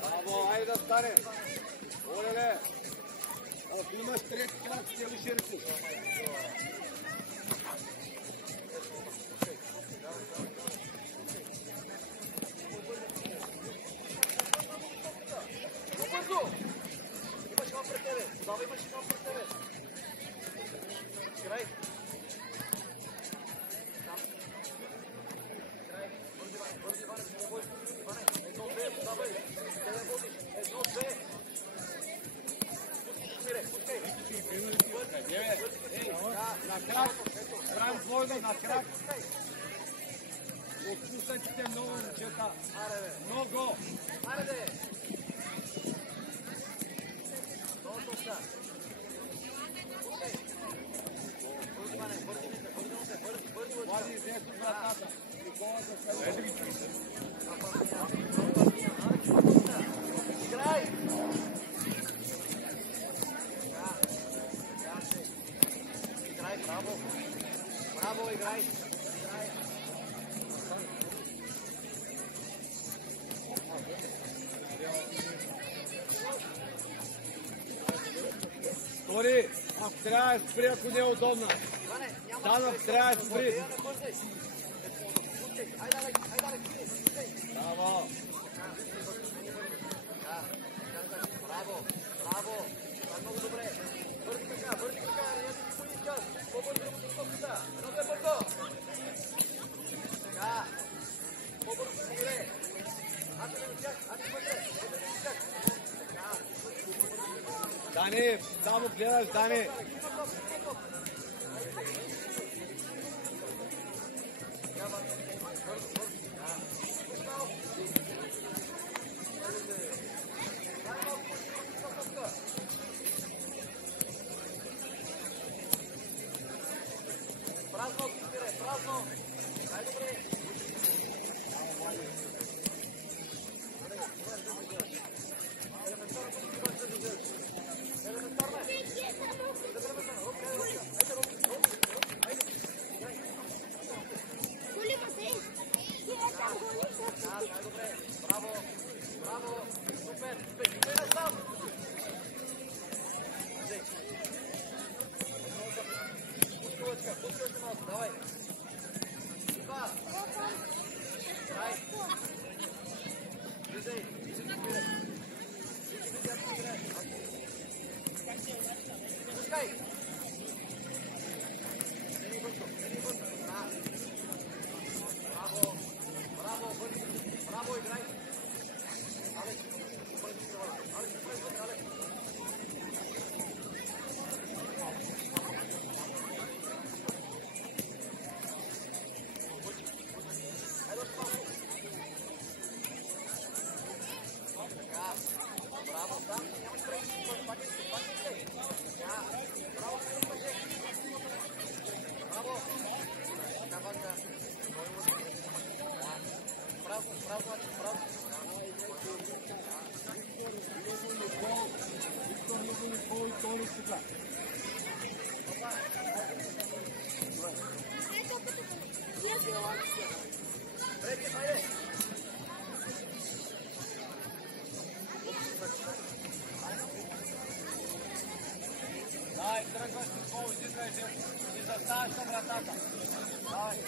Bravo, ajde da stane. Olele. Evo, ti imaš treći krak, cijeli širci. Imaš vam pred tebe. Dava imaš vam pred tebe. Igraj. Na krak, ram tvojega na krak. Otpuštajte mnogo četa. Mnogo. Arde. Dosta. Vadi desno vratata. Igraj. Igraj, bravo. Bravo, igraj. Стори, ако трябва да спри, ако не е удобно. Данък трябва да спри. Браво. Браво, браво. Много добре. Върви така, не ти пони час. По-бързо му стопката. Едно две бързо. Така. По-бързо игре. Ати вътре. Дани, само гледаш, Дани. Празно, празно. Най-добре. Браво, браво, супер, супер, там. Пускай малко, давай. Това. Край. Влизай. Пускай. Браво. Браво, бързи. Браво, играй. Алекс, бързи това. Алекс, бързи, Алекс. Браво, там няма пречи. Пак е. Браво, браво. Навънка. Браво. Дай, тръгваш с пол, излизай се и заставаш на вратата. Давай.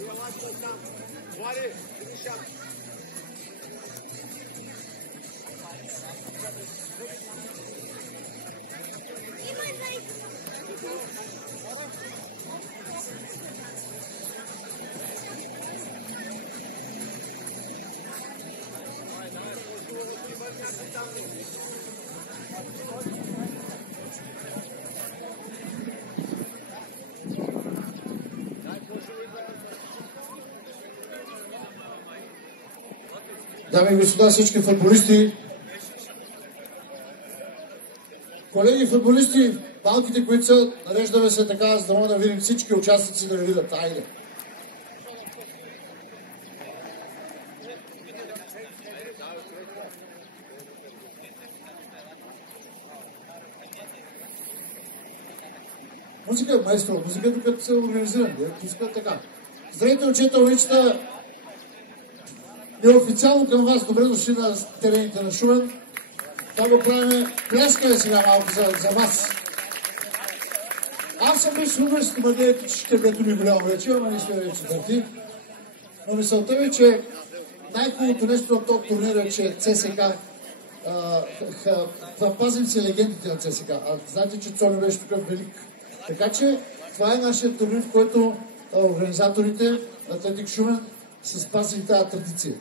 Елачка там. Вали, Гришан. Дами и господа, всички футболисти, колеги футболисти, малките, които са, нареждаме се така, за да мога да видим всички участници да ви видят. Айде! Музика, майстро, музика докато се организирам. Музика така. Здравейте, момчета, момичета! Неофициално към вас, добре дошли на терените на Шумен. Това го правим, пляскаме сега малко за вас. Аз съм бил футболист, но надеете, че ще бето ми голямо вече, ама не сме вече дърти. Но мисълта ми, че най-хубавото нещо на този турнир е, че ЦСК, пазим си легендите на ЦСК. Знаете, че Цони беше тук велик. Така че това е нашия турнир, в който организаторите Атлетик Шумен са спазили тази традиция.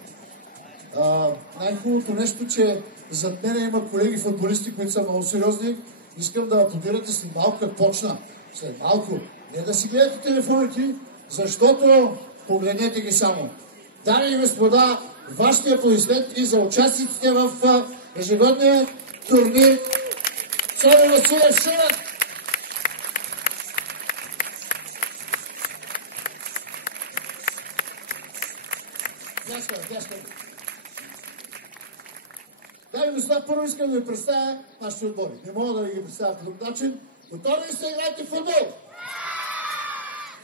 Най-хубавото нещо, че зад мен има колеги футболисти, които са много сериозни. Искам да аплодирате след малко, като почна. След малко. Не да си гледате телефоните, защото погледнете ги само. Дами и господа, вашите аплодисменти за участниците в ежегодния турнир Цони Василев Шумен. Дами и господа, първо искам да ви представя нашите отбори. Не мога да ги представя по друг начин. Готови ли сте играете в футбол?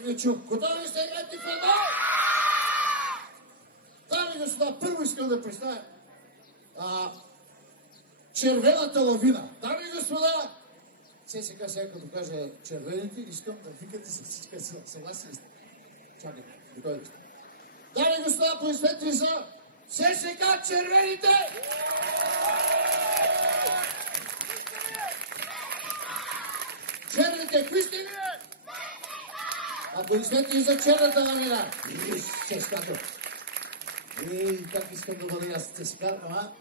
Не чух. Готови ли сте играете в футбол? Дами и господа, първо искам да представя червената лавина. Дами и господа, ЦСК сега като кажа червените, искам да викате с всичка сила. Съгласни ли сте? Чакайте, докойте сте. Дами и господа, пояснете за ЦСКА червените! Черните, кои сте вие? А пояснете и за черната ламина. ЦСКА-то. Как искам да бъда аз ЦСКА, ама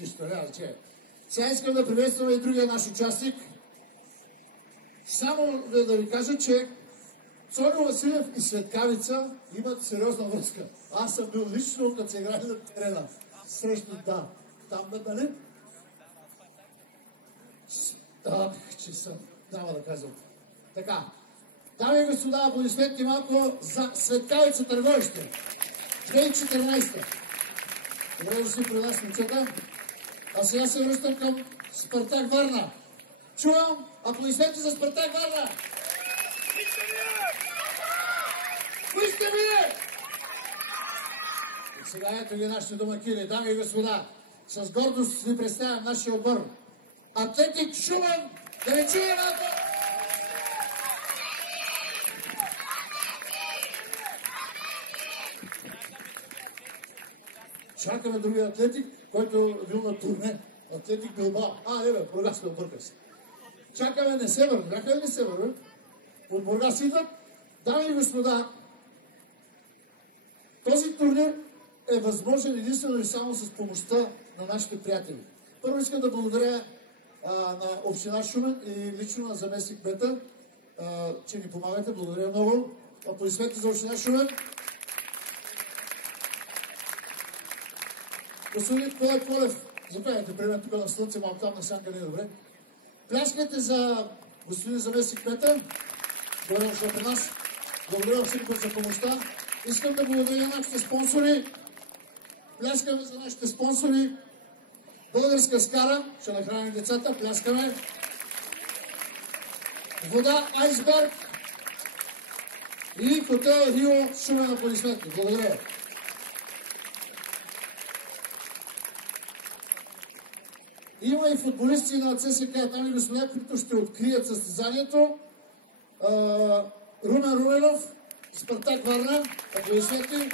нищо няма, че. Сега искам да приветствам и другия наш участник. Само да ви кажа, че Цони Василев и Светкавица имат сериозна връзка. Аз съм бил лично, като се играли на терена. Срещу, да. Там да, нали? Че съм. Няма да казвам. Така. Дами и господа, аплодисменти малко за Светкавица Търговище. 2014. Добре дошли при нас, момчета. А сега се връщам към Спартак Варна. Чувам аплодисменти за Спартак Варна. Кои сте вие? Сега ето ги нашите домакини, дами и господа. С гордост ви представям нашия отбор. Атлетик Шумен, да ви чуем малко! Чакаме другия Атлетик, който е бил на турне. Атлетик Билбао. Не бе, Бургас ме обърка се. Чакаме Несебър. Бяха ли Несебър, бе? От Бургас идват. Дами и господа, този турнир е възможен единствено и само с помощта на нашите приятели. Първо искам да благодаря на община Шумен и лично на заместник кмета, че ни помагате. Благодаря много. Аплодисменти за община Шумен. Господин Колев, заповядайте при мен тук на слънце, малко там на сянка не е добре. Пляскайте за господин заместник кмета. Благодаря за при нас. Благодаря всичко за помощта. Искам да благодаря нашите спонсори. Пляскаме за нашите спонсори. Българска скара, ще нахраним децата, пляскаме. Вода Айсберг и хотел Рио Шумен, аплодисменти. Благодаря. Има и футболисти на ЦСКА, там и господа, които ще открият състезанието. Румен Руменов Спартак Варна, аплодисменти.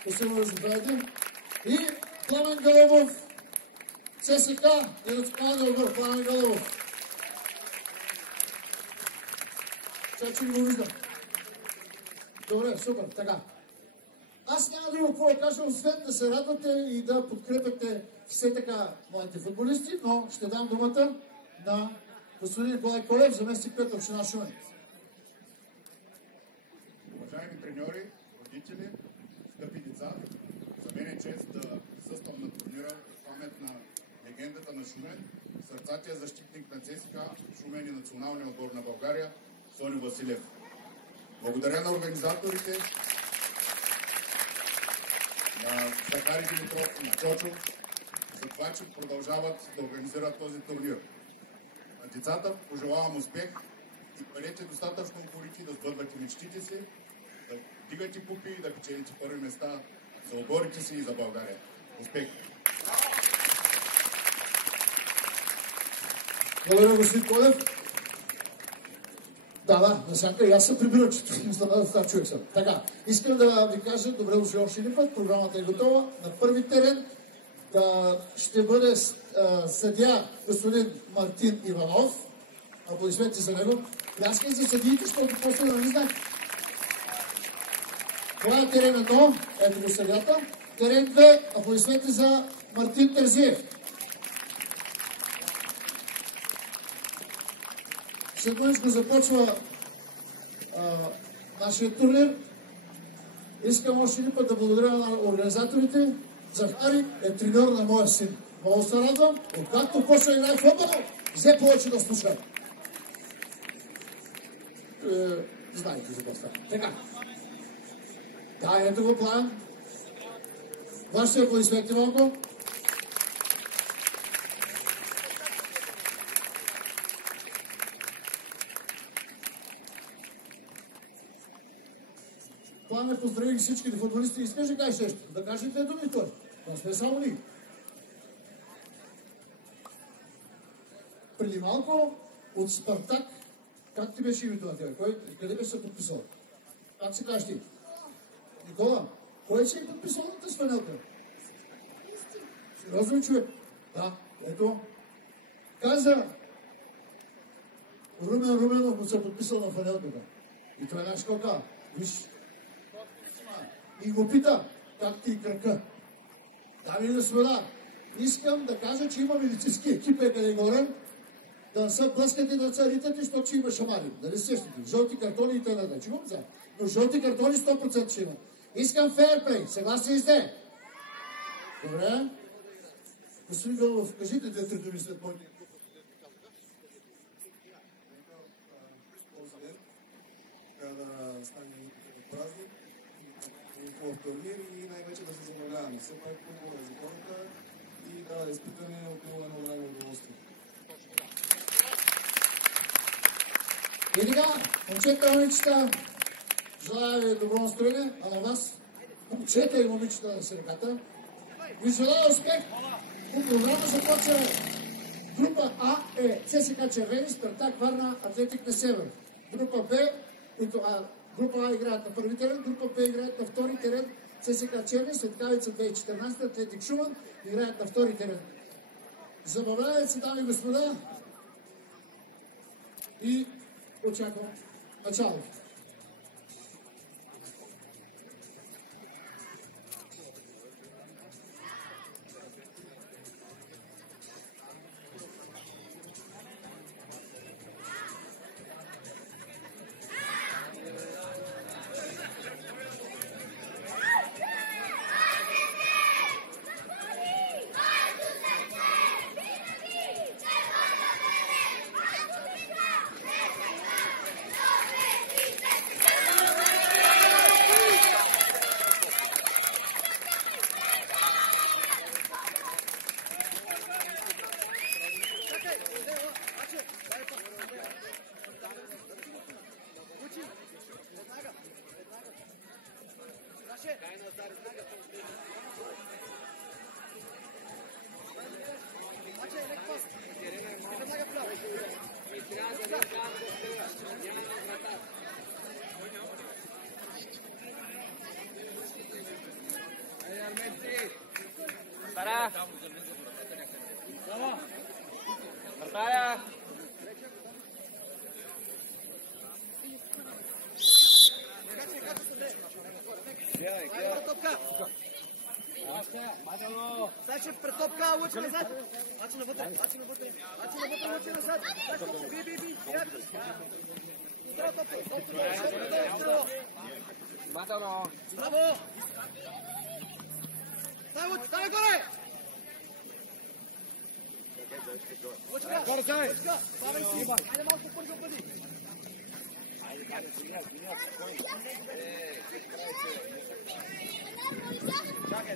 Спасибо, заповядайте. И Пламен Галъбов, ЦСК и националния отбор. Пламен Галъбов. Сега че го виждам. Добре, супер, така. Аз няма друго какво да кажа, освен да се радвате и да подкрепяте все така младите футболисти, но ще дам думата на господин Николай Колев, заместник-кмет на община Шумен. Уважаеми треньори, родители, скъпи деца, за мен е чест да присъствам на турнира в памет на легендата на Шумен, сърцатия защитник на ЦСКА, Шумен и националния отбор на България, Сони Василев. Благодаря на организаторите, на Захари Димитров и Чочо, за това, че продължават да организират този турнир. На децата пожелавам успех и бъдете достатъчно упорити да сбъдвате мечтите си, да дигате купи и да печелите първи места за отборите си и за България. Успех! Благодаря, господин Колев. Да, насяка и аз съм прибирал, че стар човек съм. Така, искам да ви кажа, добре дошли още един път, програмата е готова. На първи терен ще бъде съдия господин Мартин Иванов. Аплодисменти за него. Пляскай за съдиите, защото после да не знае. Това е терен 1, ето го съдята. Терен 2, аплодисменти за Мартин Терзиев. След мъничко започва нашия турнир. Искам още един път да благодаря на организаторите. Захари е треньор на моя син. Много се радвам. Откакто почва да играе футбол, взе повече да слуша. Знаете за какво става. Така. Да, ето го план. Вашите аплодисменти малко. Плане, поздравих всичките футболисти. Искаш да кажеш нещо? Да кажете думи той. Но сме само ние. Преди малко от Спартак, как ти беше името на тебе? Къде беше се подписал? Как се кажеш ти? Никола, кой се е подписал на тази фанелка? Сериозен човек? Да, ето. Каза, Румен Руменов му се е подписал на фанелката. И това е наш кока. Виж. И го пита, как ти кръка. Дами и господа, искам да кажа, че има медицински екип къде горе, да не се блъскате на царитата, защото ще има шамари. Дали сещате? Жълти картони и т.н. Че го взема? Но жълти картони 100% ще има. Искам фейерплей. Съгласни сте? Добре. Господин Галъбов, кажите две-три думи след моите. Трябва да стане празник, хубав турнир и най-вече да се забавляваме. Все пак хубаво е за хората и да изпитаме отново едно голямо удоволствие. И така, момчета и момичета, желая ви добро настроение, а на вас, момчета и момичета на сърката, ви желая успех. По програма започва група А е ЦСКА Червени, Спартак Варна, Атлетик на Север. Група Б, група А играят на първи терен, група Б играят на втори терен, ЦСКА Черни, Светкавица 2014, Атлетик Шуман играят на втори терен. Забавлявайте се, дами и господа, и очаквам началото. Веднага плав. Para. Para. Сачев пред топка, лъчи назад. Лъчи навътре, лъчи навътре. Лъчи навътре, лъчи назад. Би. Мátalo. Браво! Ставай горе! Лъчка! Бързай! Лъчка! Ставай си! Айде малко първо бъди!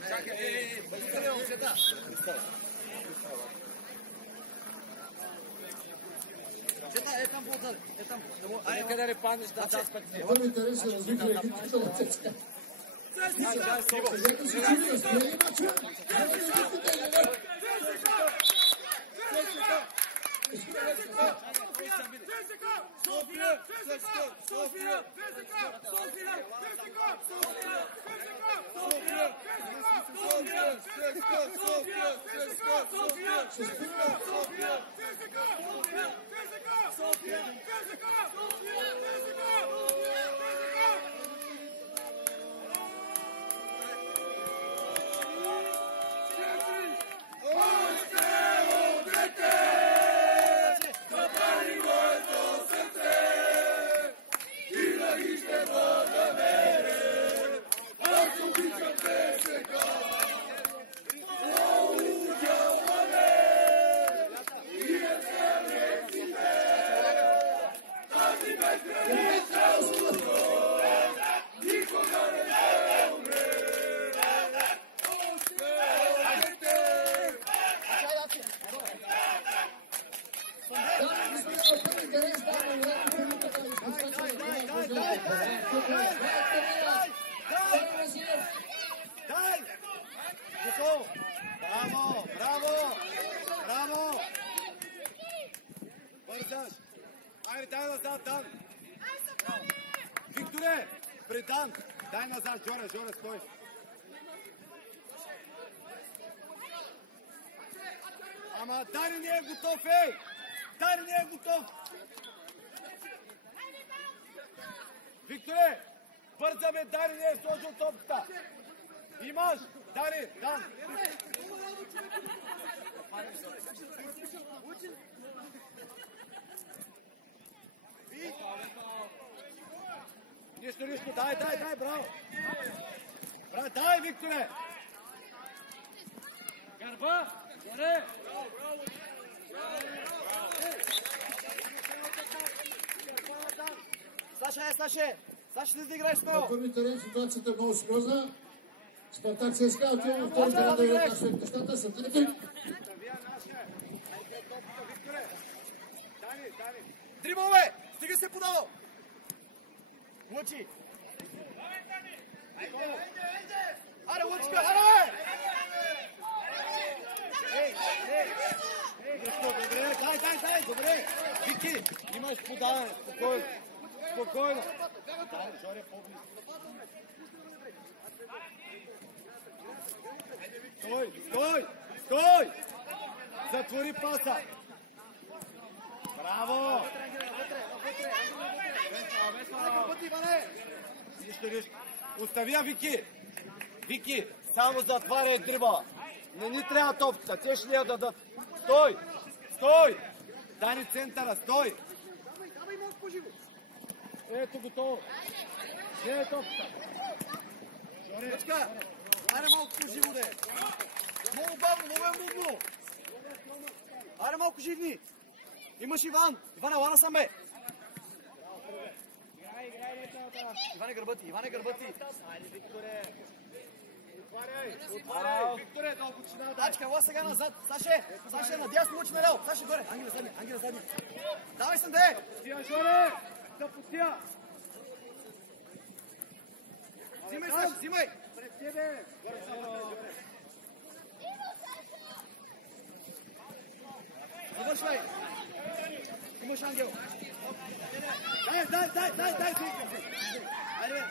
Чакай! Бъдите ли момчета? Чета, е там по-отзад. Е там. Айде къде ли паднеш да заспът си? Много интересно развиха екипите на Цеска. Където си чули, разпрели мача? Няма да викате, не? Браво! Бързаш! Айде, дай назад, Дан! Викторе! Пред Дан! Дай назад, Жоре, стой! Ама Дани не е готов, ей! Дани не е готов! Викторе! Бързаме, Дани не е сложил топката! Имаш! Дани! Дан! Нищо, дай, браво! Браво, дай, Викторе! Гърба! Горе! Саше! Саше, не играеш с него! На първите ред ситуацията е много сериозна. Спартак ЦСКА отива във втората ред да играят след нещата. Съдите. Дрибове! Стига се подавал! Лъчи! Аре, Лъчка! Аре! Дай! Добре! Вики! Имаш подаване! Спокойно! Дай, Жоре, по-близо! Стой! Затвори паса! Браво! Нищо. Остави я, Вики! Само затваряй дриба! Не ни трябва топката, те ще я дадат. Стой! Дани центъра, стой! Ето готово. Не е топката. Лъчка, аре малко по-живо да е. Много бавно, много е мудно. Аре малко живни. Имаш Иван. Ивана съм бе. Иване гърбати. Айде, Викторе. Отваряй. Викторе, дълбочина. Тачка, ела сега назад. Саше, надясно, лъчи наляво. Саше, горе. Ангела задни. Давай съм да е. Пустия, Жоре. Да пустия. Взимай. Пред тебе. Завършвай. Имаш Ангел. Дай. Айде.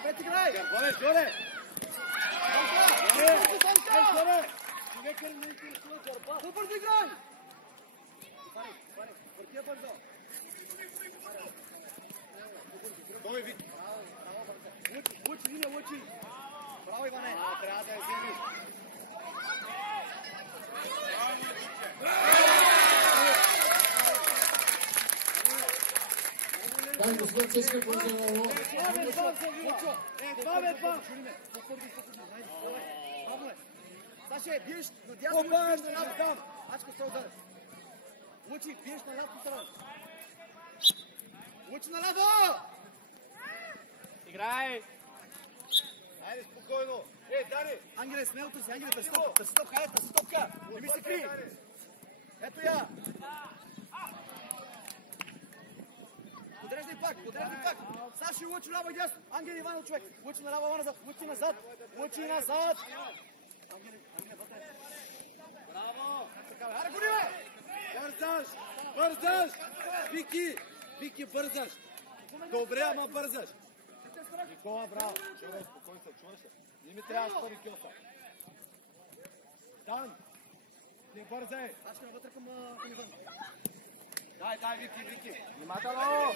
Опет играй. Горе. По-бързо играй. Въртия бързо. Той Вик. Лучи. Браво, Иване. Трябва да я вземеш. Дай го след ЦСКА бързо на лово. Два. Саше, биеш надясно. Биеш на лято там. Ачко се ударе. Лучи, биеш на лято страна. Лучи на лято! Играй! Айде, спокойно. Дани! Ангеле, смелото си, Ангеле, търси топка. Не ми се кри. Ето я. Подреждай пак. Саши, Лучи, ляво и дясно. Ангел Иванов, човек. Лучи на ляво, назад. Лучи назад. Ангеле, вътре. Браво. Аре, гони, бе! Бързаш. Вики, бързаш. Добре, ама бързаш. Никола, браво. Чувай, спокойно се, чуваш се. Не ми трябва да спари килса. Дан, не бързай. Аз ще навътре към Иван. Дай, Вики. Внимателно!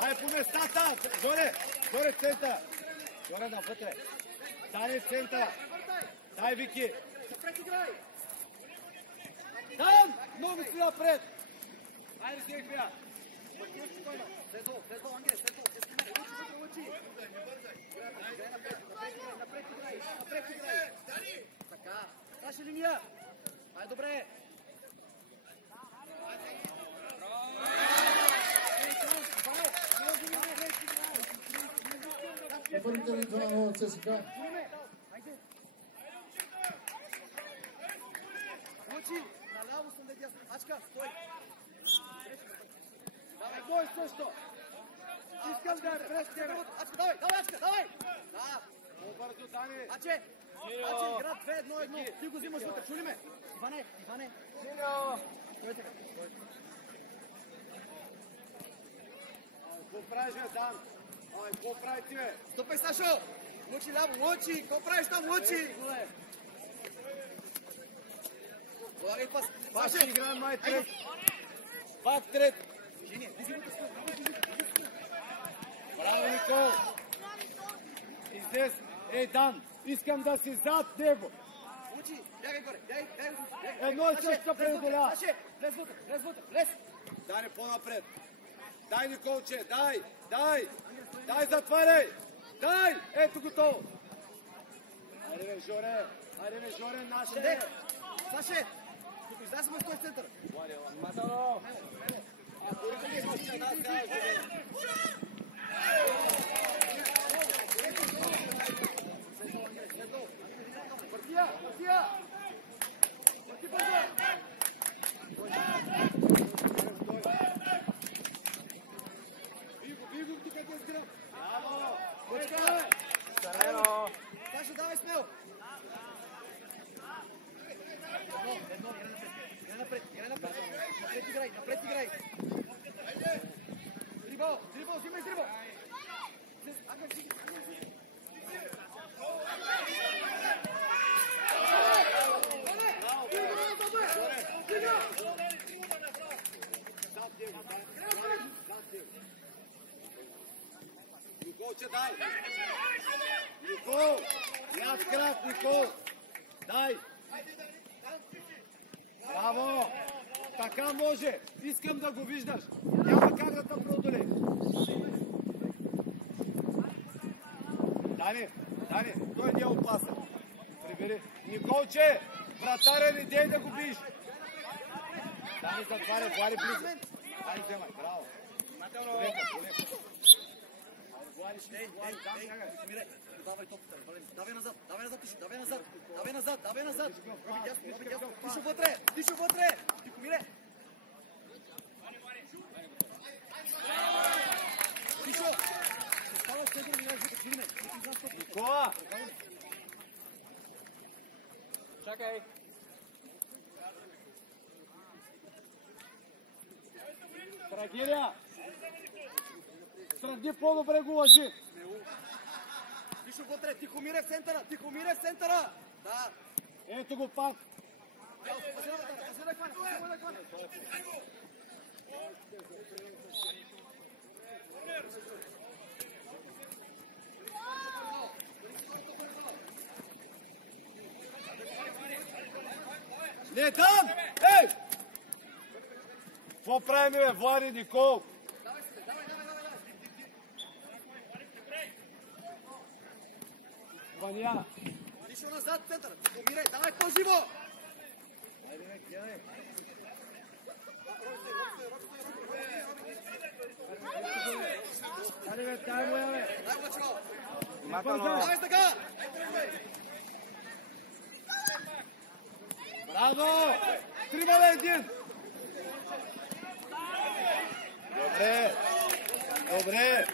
Дай по местата! Горе в центъра! Горе навътре! Дай в центъра! Дай, Вики! Дан! Много си напред! Айде си игра! Следо, Ангел, следо! Лучи! Напред играй! Така! Наша линия! Ай, добре! Добърните ли 2-0 от ЦСКА? Лучи, наляво съм дясно. Ачка, стой. Давай, бой също. Искам да престигна. Ачка, давай, Ачка, давай. Да, по-бързо, Дани. Аче, игра 2-1-1. Ти го взимаш вътре, чули ме? Иване. Стойте. Какво правиш, Дан? Какво прави ти, бе? Стопай, Сашо! Лучи ляво, Лучи! Какво правиш там, Лучи? Полагай пас. Пак ще играем май трет. Пак трет. Браво, Никол. Излез. Дан, искам да си зад него. Лучи, бягай горе. Едно и също преодоля. Влез вътре. Дай по-напред. Дай, Николче, дай, затваряй! Дай! Ето готово! Айде бе, Жоре, наше! Саше! Тук излязаме в този център! Внимателно! Партия! Парти бързо! Виго, тук е да сграм! Браво! Бочка! Сарено! Саша, давай смело! Едно, играй напред! Напред играй! Дрибъл, взимай дрибъл! Николче, дай! Никол! Яд крак, Никол! Дай! Браво! Така може! Искам да го виждаш! Няма как да те преодолее! Дани, той не е опасен! Прибери! Николче! Вратаря, не дей да го биш! Дани, затваря, Влади близо! Дай, вземай, браво! Полека! Влади, давай топката, давай назад, Тишо, давай назад! Тишо вътре! Тихо, мире! Тишо! Става Никола! Чакай! Драгиря! Сравни по-добре го лъжи! Тишо вътре, Тихомире в центъра! Тихомире в центъра! Да! Ето го пак! Не там! Ей! Какво правим, бе, Влади, Никол? Ваня! Тишо назад в центъра! Тихомире, давай по-живо! Айде, бе, тай му я, бе! Дай го, чо! Внимателно! Давай така! Браво! 3-1! Добре! Добре!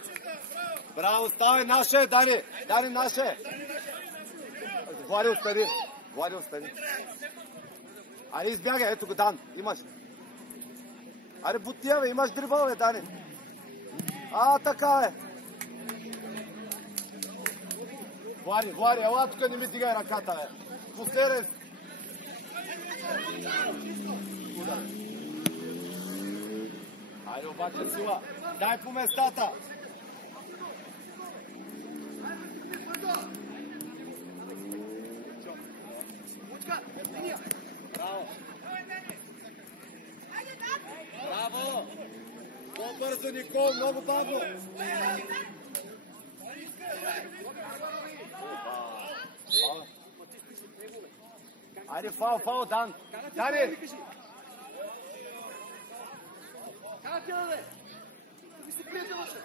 Браво, ставай, наше, Дани! Дани, наше! Влади, остани! Влади, остани! Айде, избягай, ето го, Дан, имаш! Айде, бутия, бе, имаш дрибъл, бе, Дани! Така, бе! Влади, ела тук, не ми дигай ръката, бе! Последен! Айде обаче сила! Дай по местата! Браво! Браво! По-бързо, Никол, много бавно! Айде, фал, Дан! Дани! Как ти даде? Ви се приятелваше!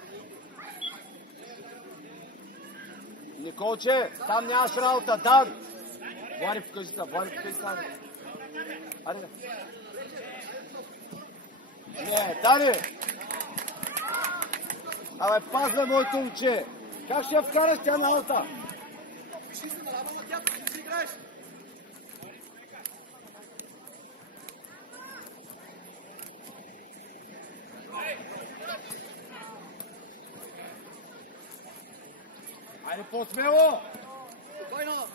Николче, там нямаш работа, Дан! Влади, покажи се, Айде, не, Дани! Абе, пазва моето момче! Как ще я вкараш тя на алта? Вижи се на лава на тя, ти си играеш! Айде, по-смело! Спокойно!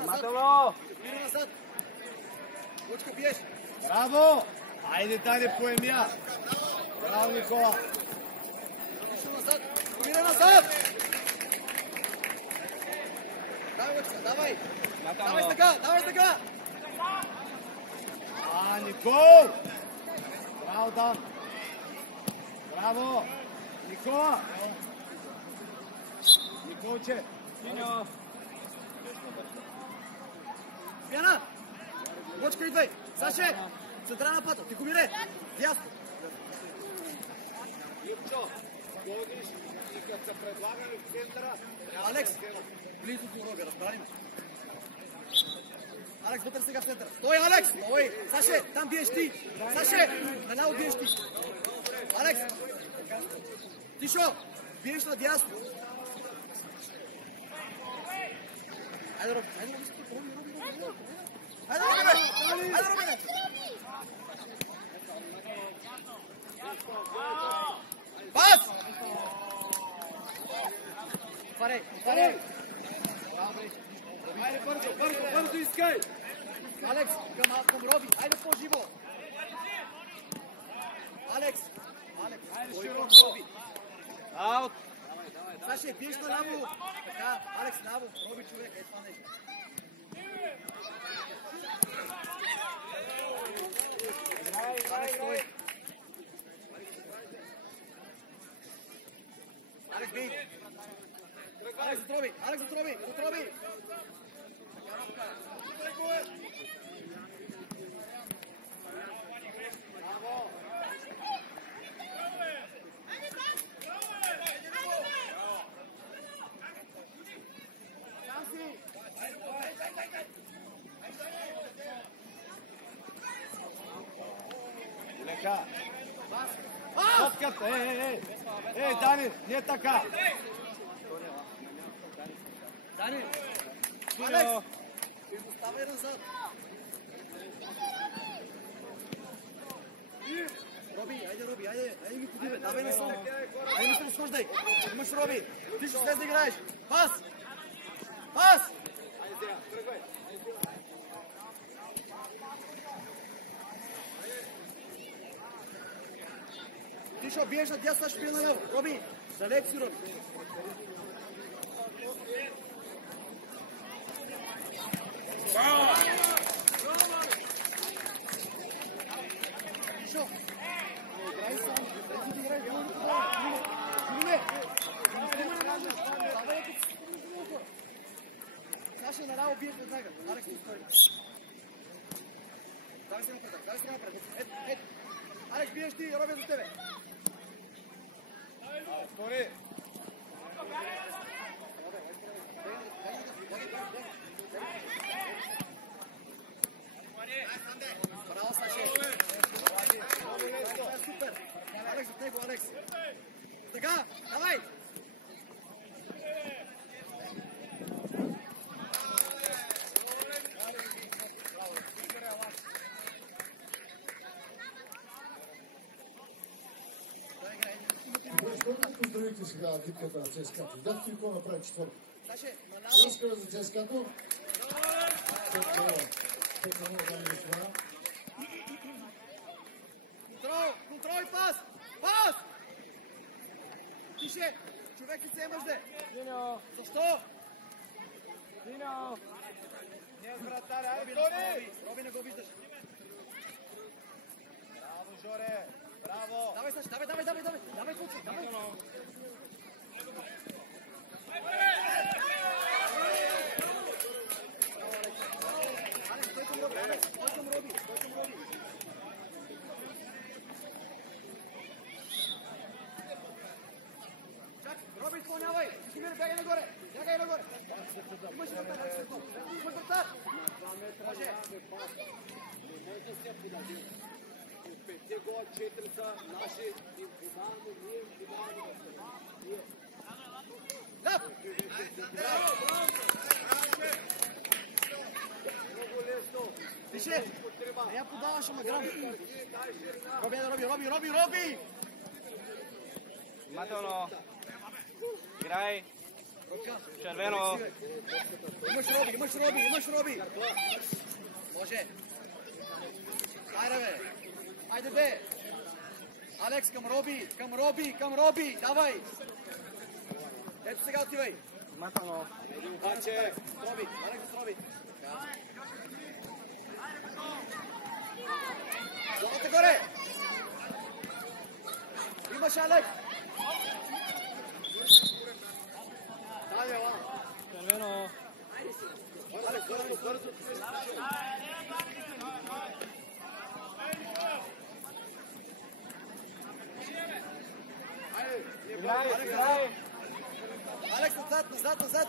Внимателно! Мира назад! Лучка биеш! Браво! Айде, Дани, поемя! Браво, Никола! Тишо назад! Мира назад! Давай, Лучка, давай! Давай така! Никол! Браво, Дан! Браво! Никола! Николче! Синьо! Смяна! Лучка, идвай! Саше! Централна напад! Тихомире! Дясно! Ивчо, ходиш и като се предлагали в центъра... Алекс! Близо до рога, разбрали ме! Алекс, вътре сега в центъра! Стой, Алекс! Стой! Саше, там биеш ти! Саше! Наляво биеш ти! Алекс! Тишо! Биеш на дясно! Айде, Роби! Айде, Роби! Айде, Роби! Пас! Парей! Айде, бързо искай! Алекс, към Роби! Айде по-живо! Алекс! Айде, широко, Роби! Аут! Саше, биеш на ляво! Така, Алекс, ляво! Роби, човек, ето това нещо! Алекс, стой! Алекс, бей! Алекс, отроби! Алекс, отроби! Отроби! Така. Топката, Дани, не така. Дани, Алекс, изоставай назад. Роби, айде ми подиве, давай не съм. Айде ми се разхождай. Имаш Роби, ти ще слез да играеш. Пас! Ти ще биеш на дясна, ще бие на ляво. Роби, далеч си, Роби. Тишо. Играй сам. Играй. Саша на рао бие веднага. Алекс не стои. Давай се напред. Ето. Алекс, биеш ти, Роби за тебе. Стори. Браво, Саше. Супер. Алекс, от него, Алекс. Така, давай. Защо не поздравите сега битката на ЦСКА-то? Видяхте ли какво направи четвърто? Разкара за ЦСКА-то. Контрол и пас! Тише! Човек ли се имаш де? Дино! Защо? Дино! Не, вратаря, Роби не го виждаш. Браво, Жоре! Браво! Давай, Саш, давай! Давай, Куче, давай! Алекс, той към Роби! Чак, Роби, изпълнявай! Тимир, бягай нагоре! Имаш вратар, Алекс, имаш вратар! Може! Петте гола, 4 са наши индивидуално, ние индивидуално. Лап! Много лесно. Тише! Не я подаваш, ама грам. Роби! Внимателно. Играй. Червено. Имаш Роби! Може! Айде бе! Алекс, към Роби! Давай! Ето сега отивай! Внимателно. Алекс, Роби! Главата горе! Имаш Алекс! Дай, ела! Червено. Алекс, бързо! Играй. Алекс, назад!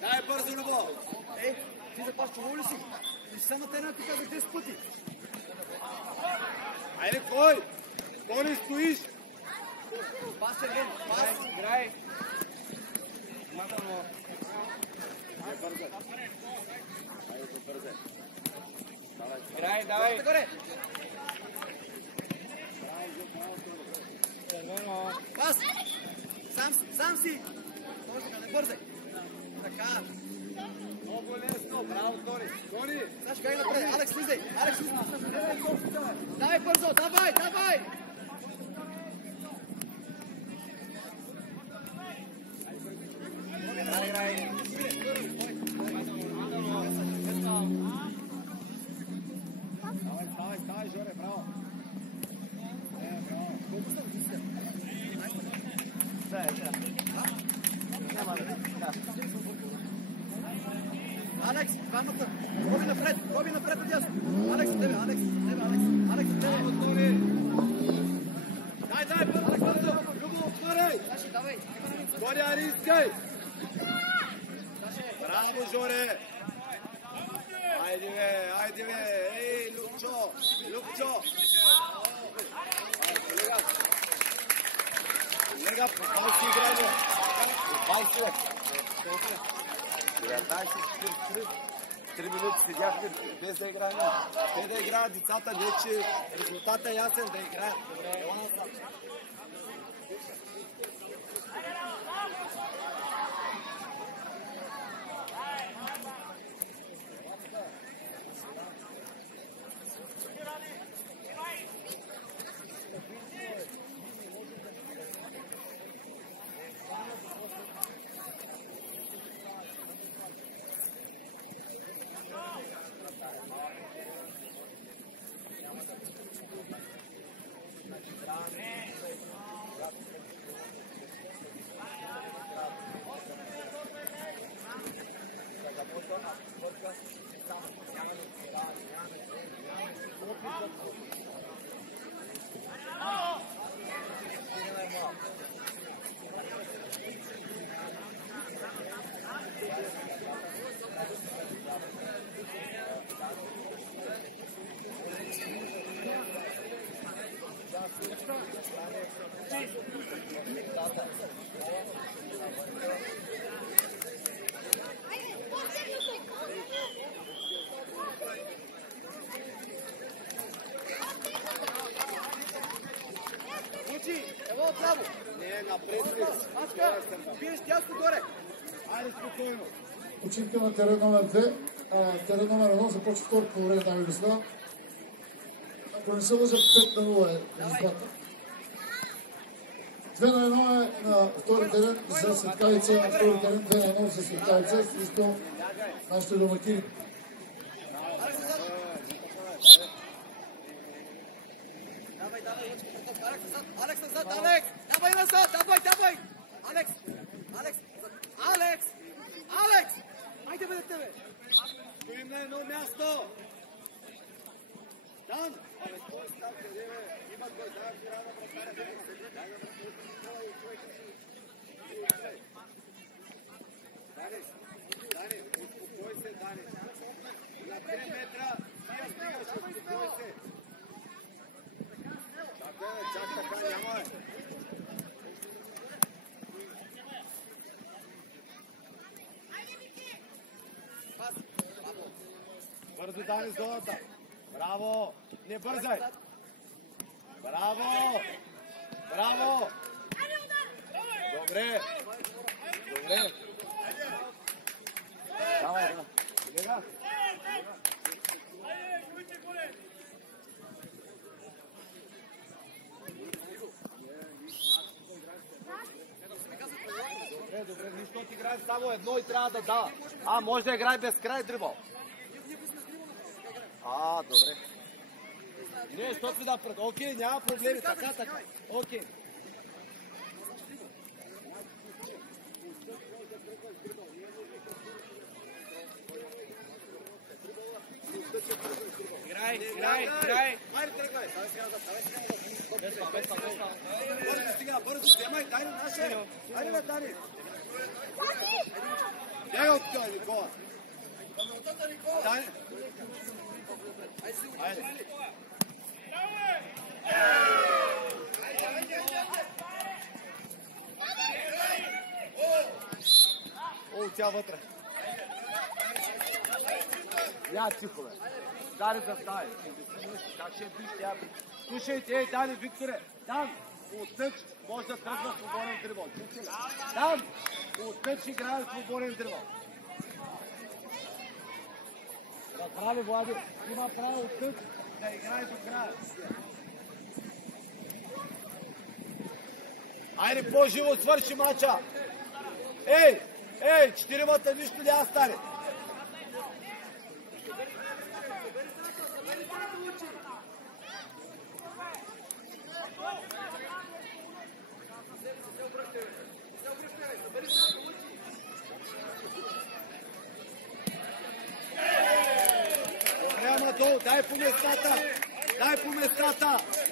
Дай бързо любо! Ти запаш, чувал ли си? И само те ти казах 10 пъти. Айде, кой? Кой ли стоиш? Пас, Сергей, пас! Играй. Внимателно. Играй. Горе! Червено. Пас! Сам си! Може да не бързай! Така! Много лесно, браво, Тони! Саш, гай напред! Алекс, слизай! Давай бързо! Давай! Играй. Давай, Жоре, браво! Алекс, двамата! Роби напред от ясно! Алекс, от тебе! Алекс, от тебе! Дай, Алекс, бързо! Любо, отваряй! Саши, давай! Горе, Арискай! Браво, Жоре! Айде бе! Ей, Любо! Любчо! Любчо! Колега, попал си играние. Попал си, бе. 19-43. 3 минути седяхме без да играем. Те да играят децата, не че резултатът е ясен да играят. Ево отляво! Не, напред! Аска! Биеш тясно горе! Айде спокойно! Починка на терен номер 2. Терен номер 1 започва втори по време, дами и господа. Ако не се лъжа, 5-0 е резултата. 2-1 е на втори терен за Светкавица, на втори терен 2-1 за Светкавица. Искам нашите домакини. Алекс назад, Алекс! Давай назад, давай! Алекс! Айде бе, тебе! Стоим на едно място! Дан! Абе, кой е стар, къде бе? Има кой, дай ти рано, прекара. Дани, успокой се, Дани. На 3 метра, ти стигаш, успокой се. Чак така няма е. Бързо Дани с долата. Браво! Не бързай! Браво! Добре! Давай, колега! Добре, нищо от играе само едно и трябва да дава. Може да играе без край дрибъл. Добре. Не, защото да пред. Окей, няма проблеми. Така. Окей. Играй. Айде, тръгвай. Бързо, вземай, дай на наше. Айде, бе, Дани. Дай от това, Никола. Дани. Айде. Тя вътре. Я тихо, бе. Дани да стане. Как ще биш тя? Слушайте, Дани, Викторе. Дан, оттъч може да тръгва свободен дрибъл. Дан, оттъч играе свободен дрибъл. Разбрали, Влади, има право оттъч да играе до края. Айде, по-живо свърши мача. Ей, 4-мата нищо няма стане. Долу, дай по местата.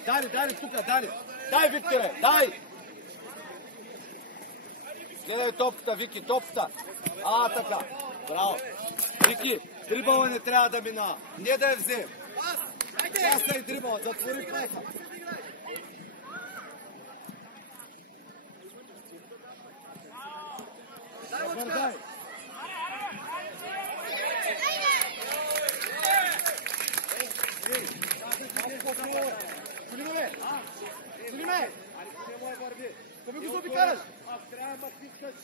Дани, тук, Дани. Дай, Викторе, дай. Гледай топката, Вики, топката. Така. Браво. Вики, дрибъла не трябва да мина. Не да я взем. Паса и дрибъл, затвори паса. Върдай. Снимай! Ками го заобикаляш? Трябва да пискаш.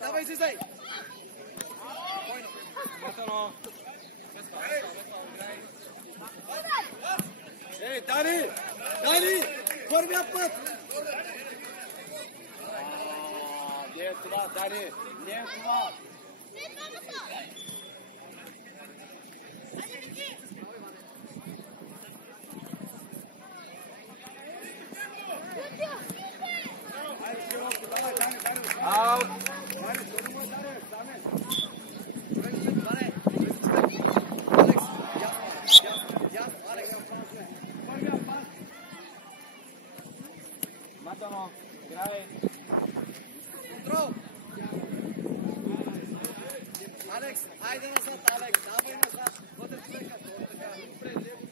Давай, излизай! Ей, Дани! Първия път! Не е това, Дани! Не е това! Аут! Матано, играй! Контрол! Алекс, айде назад, Алекс, давай назад! Вътре човека, така, добре, лево,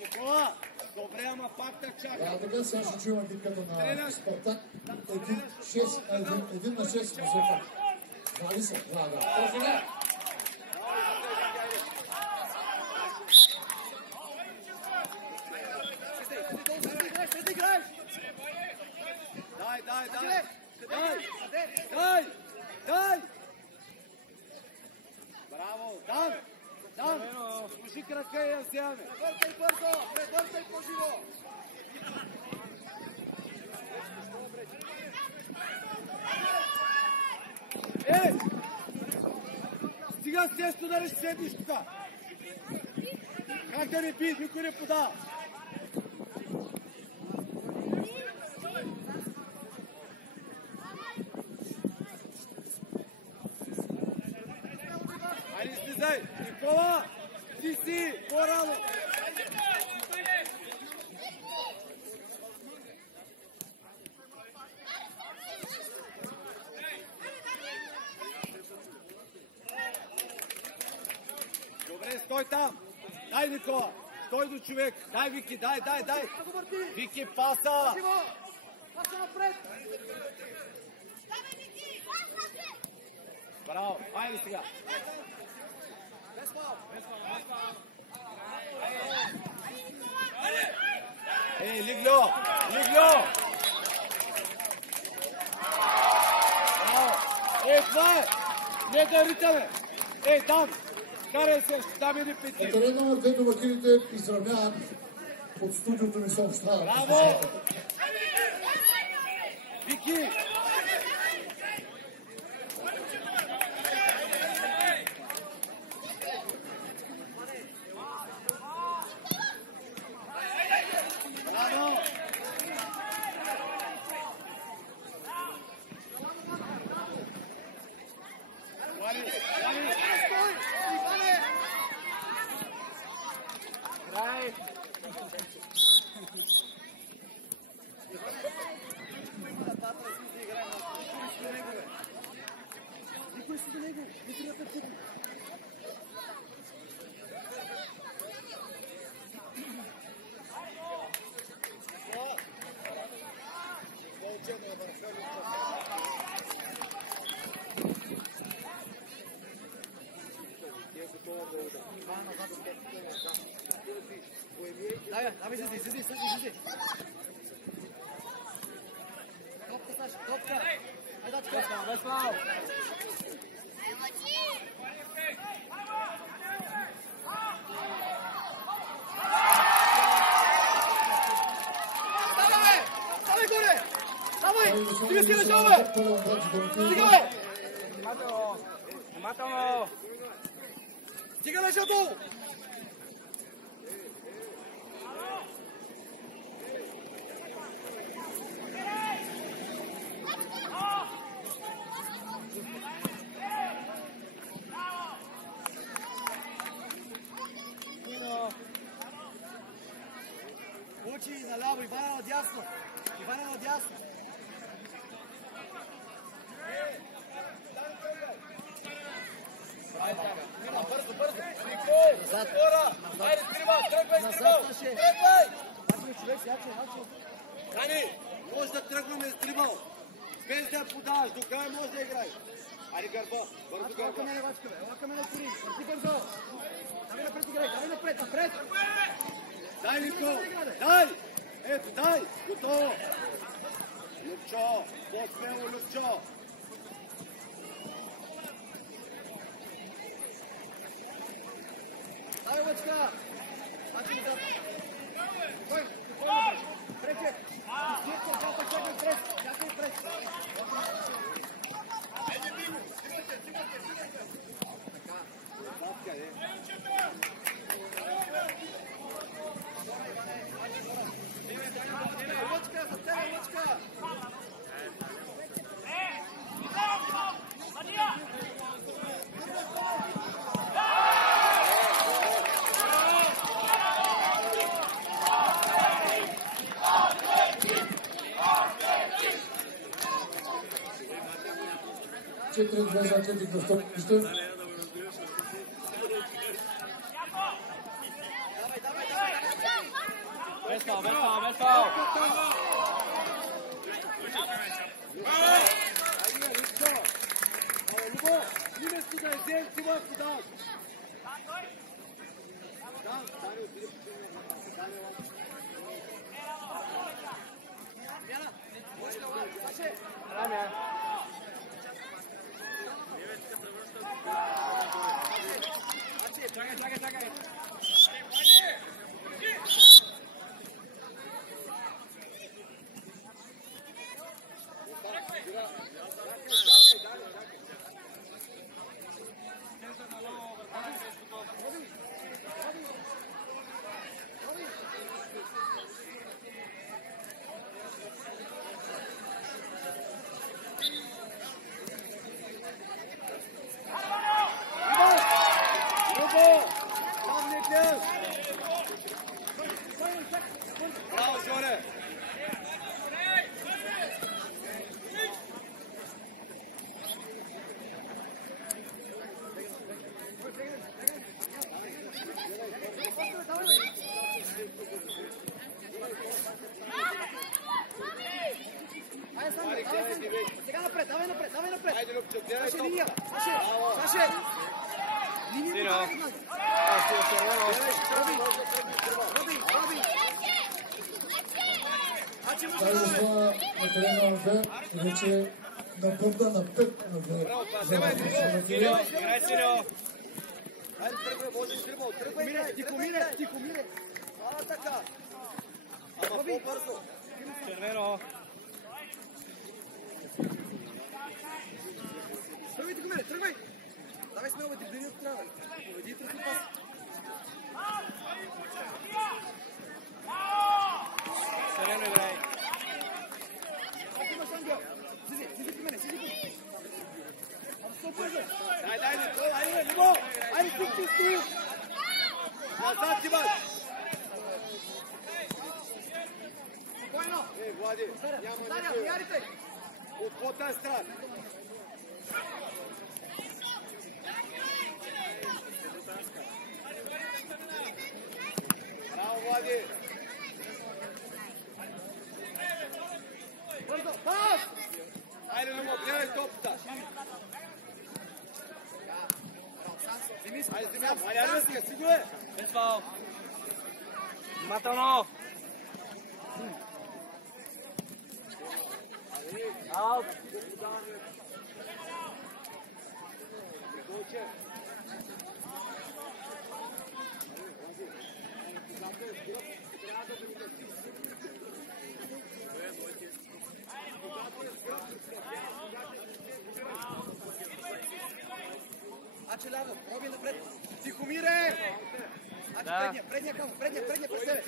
Никола, добре, ама пак те чака. Така сега ще чувам битката на Спартак. 1 на 6 взема. Дали се? Да. Сега! Дай! Браво! Дан! Служи крака и я вземаме. Въртай бързо! Превъртай по-живо! Стига с тесто да не седиш тук! Как да не би? Никой не подава! Айде слизай! Никола! Ти си! По-рано! Добре, стой там! Дай, Никола! Стой до човек! Дай, Вики! Дай! Вики, паса! Паса напред! Браво! Айде сега! Ей, Лигло! Ей, това е! Не да ритаме! Ей, Дан! Карай се, ще дам едни пети! На терен номер 2 домакините изравняват от студиото ми съобщават. Браво! Вики! Браво! Играй! Никой си до него! Не трябва да купи! Давай, излези! Топка, Саша, топка! Веслав! Давай горе! Давай! Стига си лежал, бе! Стига, бе! Внимателно! Стига лежа долу! Значи наляво, Ивана надясно. Ивана надясно. Бързо, бързо! Назад! Айде, скривай! Тръгвай, скривай! Тръгвай! Човек, яче. Кани, може да тръгваме с дрибъл. Без да подаваш, до края може да играеш. Айде, Гърбо, бързо Гърбо. Лака ме Курин, върти бързо. Давай напред, играй, давай напред. Дай, Липко, дай! Ето, дай! Готово! Любчо, по-смело, Любчо! Дай, Лъчка! Значи назад. Кой? Пречек! Чакай пред! Лъчка, за тебе, Лъчка! Четири две за Атлетик в топ-листа. Без фал. Чакай. Браво, Жоре! Сега напред, давай напред. Айде, Любчо, гледай Саше, топ. линия. Браво. Саше. Линия. Роби. Тай дошла на терена на 2 и вече напълна на 5 на 2. Браво, това вземай, Играй, Сирио. Айде, тръгвай, може да дрибъл. Тръгвай, Тихо мире. така. Ама по-бързо. Червено. Тръгвай. Давай смело, бе, дебили от трябва. Поведи тръгни пас. Серено играй. Имаш ангел. Сиди при мене. Дай, Любо! Айде, стик, стои. Назад ти баш! Спокойно. Влади, няма Даря, никой. ярите. От по-тази страна. Браво, Влади! Бързо, пас. Айде, Любо, гледай топата! Айде, Зимян, айде, сигуре! Без фал. Внимателно. Аут. Аче ляво, роби напред. Тихомире! Аче предния към, предния пред тебе.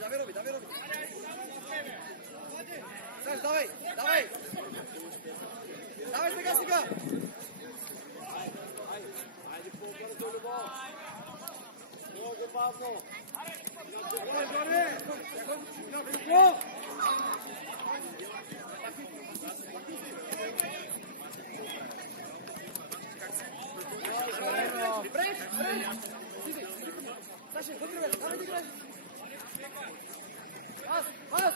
Давай, Роби. Саш, давай. Давай сега. Айде, по-бързо, Любо! Много бавно. Саша, вътре, давай да играеш! Пас!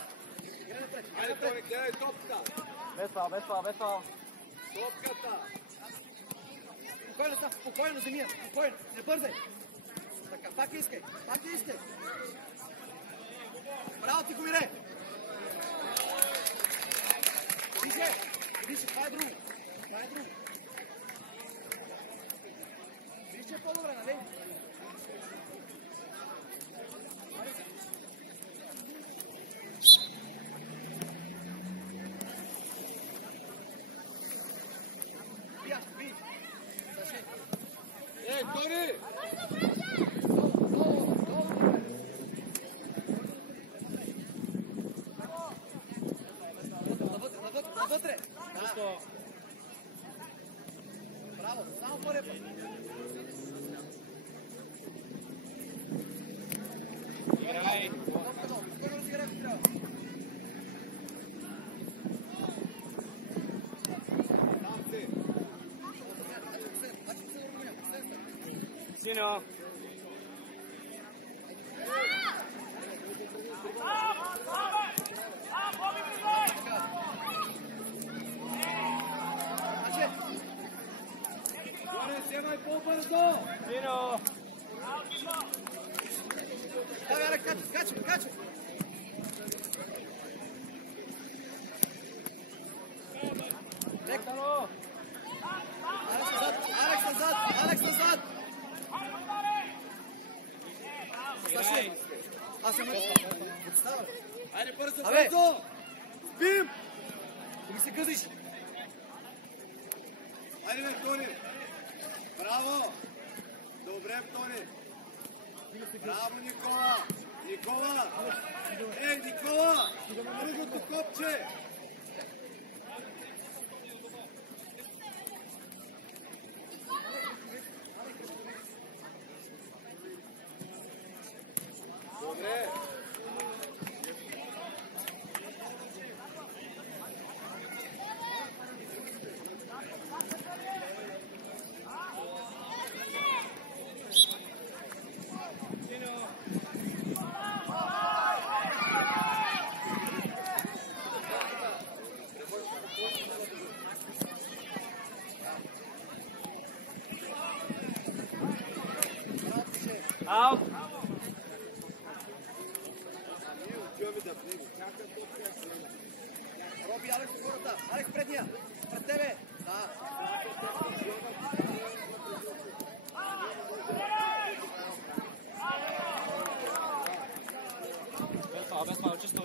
Гледай топката! Без фал. Топката! Спокойно, Став, спокойно, Земия, спокойно, не бързай! Така, пак искай! Браво ти, Говире! Вижте, това е друго! Вижте, е по-добре, нали? Ей, Тори! Навътре! Браво, само първия път! Играй! Спокойно разиграй, ако трябва! Синьо! Вземай по-бързо! Синьо! Давай, Алек, качай! Лекано! Алекс назад! Играй! Аз съм отстава. Айде бързо, Абе! бързо! Спим! Да ми се гъзиш! Айде, бе, Тони! Браво! Добре, Тони! Браво, Никола! Ей, Никола! Другото копче! Добре! Аут! Роби, Алекс, хората! Алекс, предния! Пред тебе! Да! Без фал, чисто.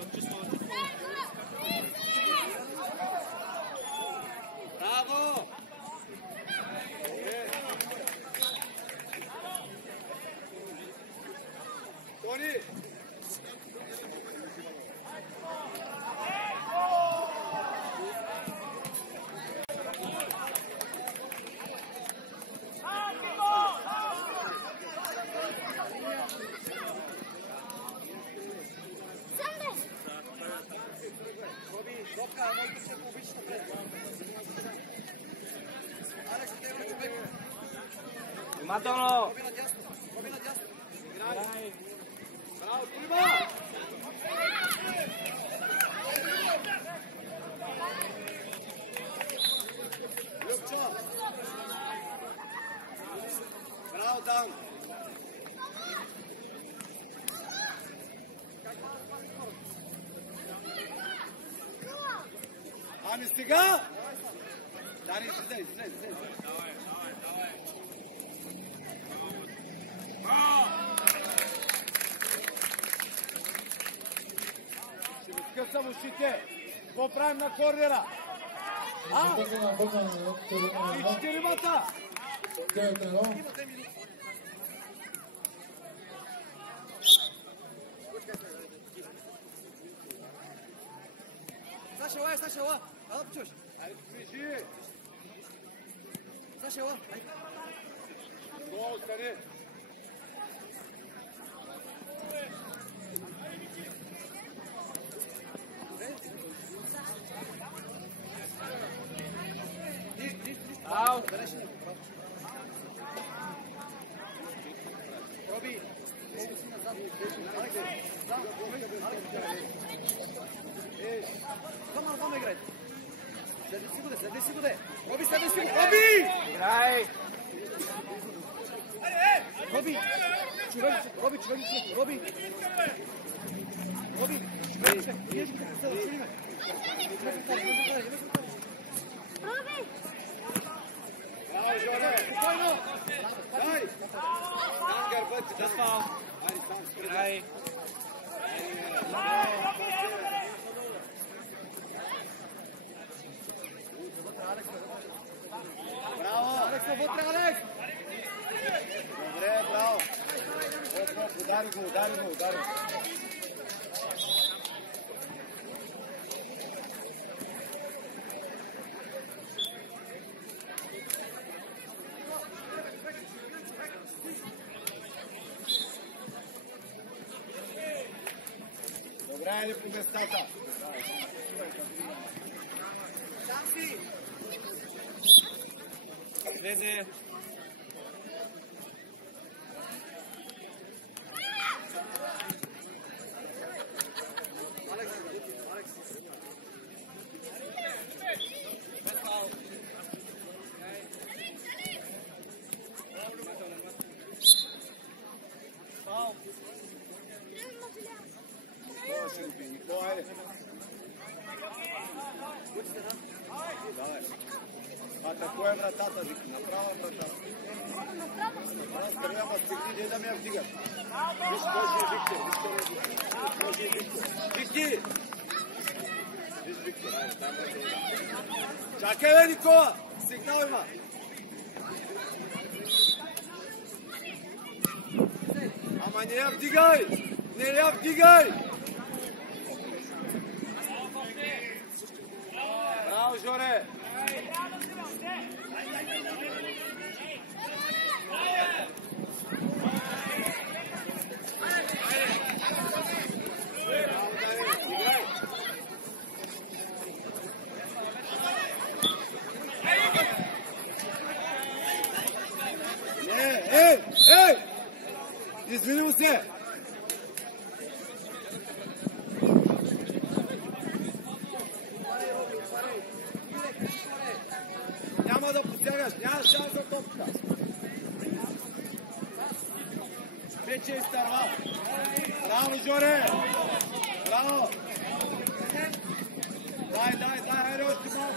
Браво! Добре! Тони! Роби, Робка, моите се обичаш напред! Алекс, те върши бек! Внимателно! Роби надясно! Играй! Браво, Трима! Любчо! Браво, Дан! Ами сега! Дани, излез. Ще ви скъсам ушите. Какво правим на корнера? И четиримата! Саша, ела! Ела, почуш! Айде, движи! Саша, ела! Гол, остане! Аут. Роби. Само играйте. Седи си го де. Роби, седи си го. Роби! Играй. Роби! Роби! Роби! Just foul. Играй. Браво! Алекс, вътре, Алекс! Добре, браво! Удари го. Добре, или по местата? Влезе. Атакуе вратата, направо вратата. Трябва да стигни, не да ме вдигат. Виж, Божия Виктор. Вики! Виж, Виктор, чакай, бе, Никола! Сигнал има! Ама не я вдигай! Не я вдигай! Браво, Жоре! Ей! Извинил се! Няма да посягаш, нямаш шанс за топката. Вече е изтърва. Браво, Жоре! Браво! Дай, хайде още малко.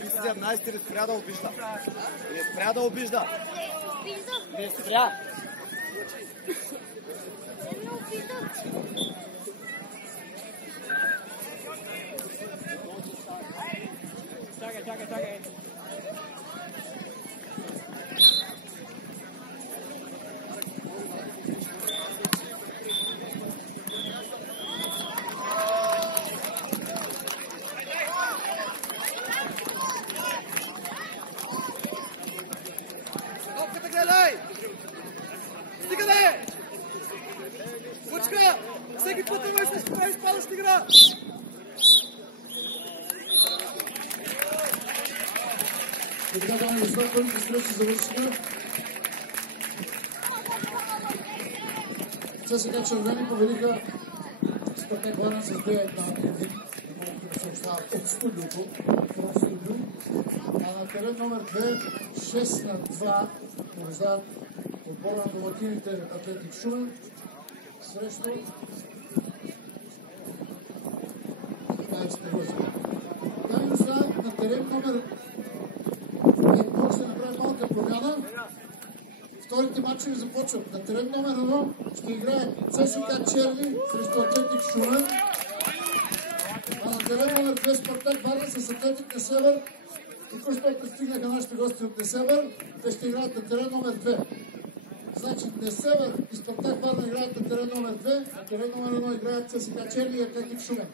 Кристиан, най-сте не спря да обижда. Не спря да обижда. Не спря. Чакай. Топката гледай! Стига да е! Пучка! Всеки път имаш с това изпадащ игра! Така, дами и господа, първите срещи завършиха. Сега червени победиха Спартак Варна с 2-1. Да съобщават от студиото, а на терен номер 2, 6-2 побеждават отбора на домакините Атлетик Шумен срещу снегози. Дами и господа, на терен номер 1 ще направим малка промяна. Вторите матчи започват. На терен номер 1 ще играят ЦСКА Черни срещу Атлетик Шумен. А на терен номер 2 Спартак Варна с Атлетик Несебър. Току-що пристигнаха нашите гости от Несебър. Те ще играят на терен номер 2. Значи Несебър и Спартак Варна играят на терен номер 2, а терен номер 1 играят ЦСКА Черни и Атлетик Шумен.